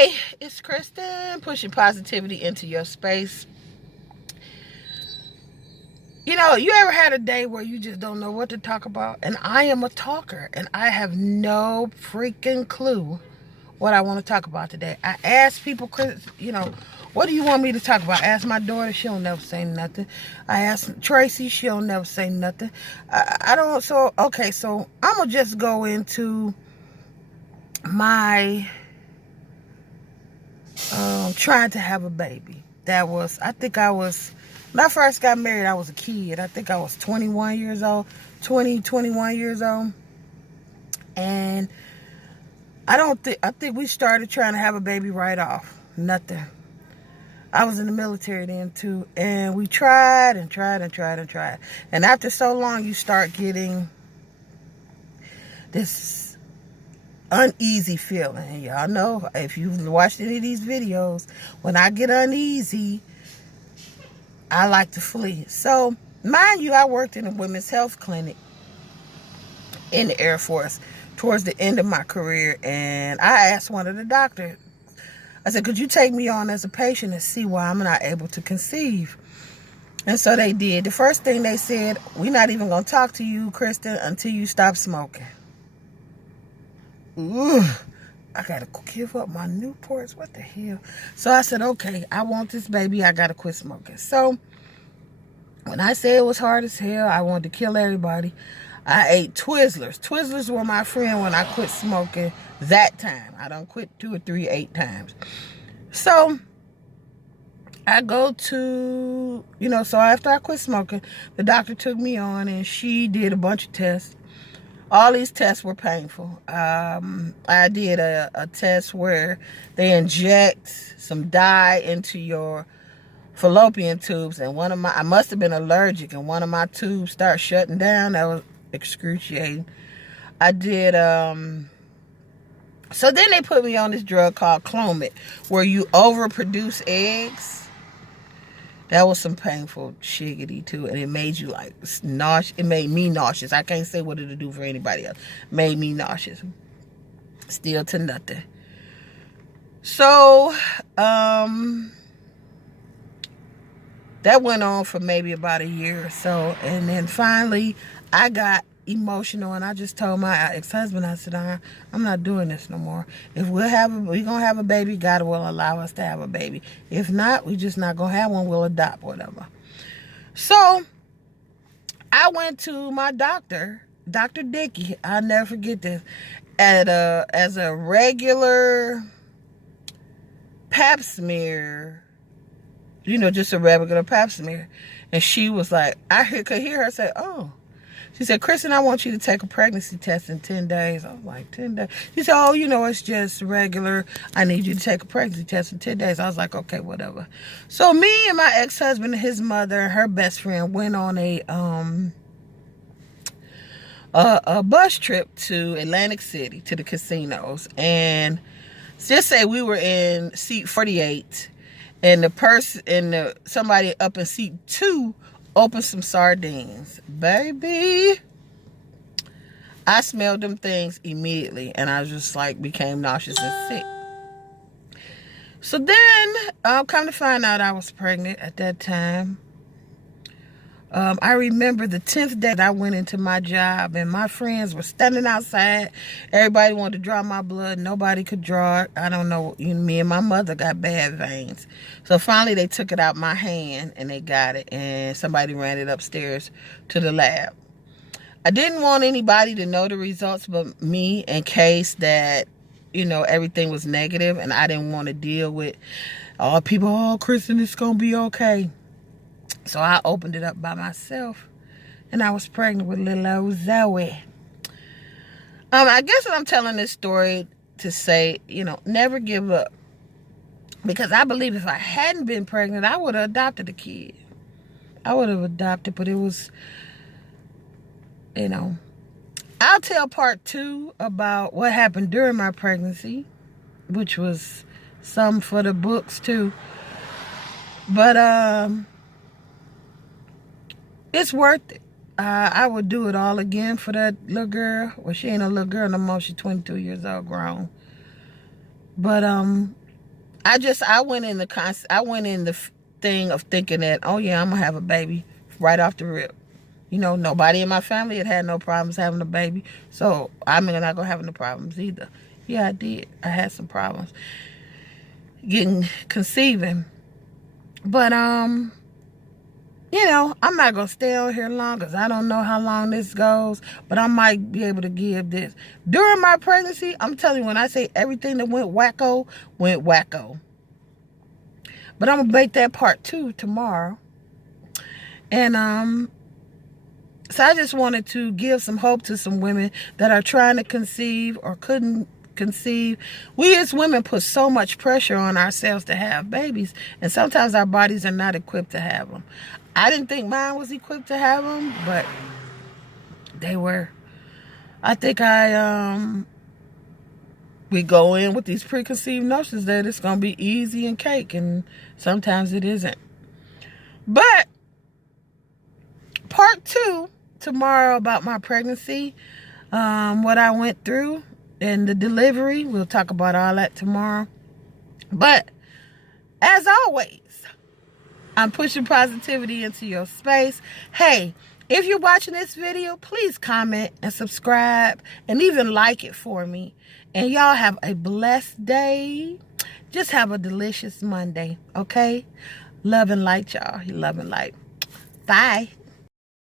Hey, it's Kristen, pushing positivity into your space. You know, you ever had a day where you just don't know what to talk about? And I am a talker, and I have no freaking clue what I want to talk about today. I ask people, what do you want me to talk about? I ask my daughter, she'll never say nothing. I ask Tracy, she'll never say nothing. I don't, so, okay, so I'm going to just go into my trying to have a baby. When I first got married, I was a kid. I think I was 21 years old. And I think we started trying to have a baby right off. Nothing. I was in the military then too. And we tried and tried and tried and tried. And after so long, you start getting this uneasy feeling. Y'all know, if you've watched any of these videos, when I get uneasy, I like to flee. So, mind you, I worked in a women's health clinic in the Air Force towards the end of my career, and I asked one of the doctors, I said, could you take me on as a patient and see why I'm not able to conceive? And so they did. The first thing they said, we're not even going to talk to you, Kristen, until you stop smoking. Ooh, I gotta give up my Newports. What the hell? So I said, okay, I want this baby. I gotta quit smoking. So when I say it was hard as hell, I wanted to kill everybody. I ate Twizzlers. Twizzlers were my friend when I quit smoking that time. I done quit 2 or 3, 8 times. So I go to, so after I quit smoking, the doctor took me on and she did a bunch of tests. All these tests were painful. I did a test where they inject some dye into your fallopian tubes, and I must have been allergic, and one of my tubes started shutting down. That was excruciating. I did, so then they put me on this drug called Clomid, where you overproduce eggs. That was some painful shiggity too, and it made you like nauseous. It made me nauseous. I can't say what it'll do for anybody else. Made me nauseous. Still to nothing. So, that went on for maybe about a year or so, and then finally I got emotional, and I just told my ex-husband, I said, I'm not doing this no more. If we're gonna have a baby, God will allow us to have a baby. If not, we just not gonna have one. We'll adopt, whatever. So I went to my doctor, Dr. Dickey. I'll never forget this. As a regular pap smear, just a regular pap smear, and she was like, could hear her say, oh. She said, Kristen, I want you to take a pregnancy test in 10 days. I was like, 10 days? She said, oh, it's just regular. I need you to take a pregnancy test in 10 days. I was like, okay, whatever. So me and my ex-husband and his mother and her best friend went on a bus trip to Atlantic City, to the casinos. And just say we were in seat 48, and somebody up in seat 2 opened some sardines. Baby, I smelled them things immediately, and I just became nauseous and sick. So then, come to find out I was pregnant at that time. I remember the 10th day I went into my job, and my friends were standing outside. Everybody wanted to draw my blood. Nobody could draw it. I don't know. Me and my mother got bad veins. So finally they took it out my hand, and they got it, and somebody ran it upstairs to the lab. I didn't want anybody to know the results but me, in case that, everything was negative, and I didn't want to deal with all people, oh, Kristen, it's going to be okay. So I opened it up by myself, and I was pregnant with little old Zoe. I guess I'm telling this story to say, never give up. Because I believe if I hadn't been pregnant, I would have adopted a kid. I would have adopted, but it was, I'll tell part 2 about what happened during my pregnancy, which was some for the books too. But, it's worth it. I would do it all again for that little girl. Well, she ain't a little girl no more. She's 22 years old, grown. But I went in the thing of thinking that, oh yeah, I'm gonna have a baby right off the rip. You know, nobody in my family had no problems having a baby, so I'm not gonna have no problems either. Yeah, I did. I had some problems conceiving, but you know, I'm not gonna stay on here long because I don't know how long this goes, but I might be able to give this. During my pregnancy, I'm telling you, when I say everything that went wacko, went wacko. But I'm gonna make that part 2 tomorrow. And so I just wanted to give some hope to some women that are trying to conceive or couldn't conceive. We as women put so much pressure on ourselves to have babies, and sometimes our bodies are not equipped to have them. I didn't think mine was equipped to have them, but they were. I think we go in with these preconceived notions that it's going to be easy and cake, and sometimes it isn't. But part 2 tomorrow about my pregnancy, what I went through and the delivery. We'll talk about all that tomorrow. But as always, I'm pushing positivity into your space. Hey, if you're watching this video, please comment and subscribe and even like it for me. And y'all have a blessed day. Just have a delicious Monday, okay? Love and light, y'all. Love and light. Bye.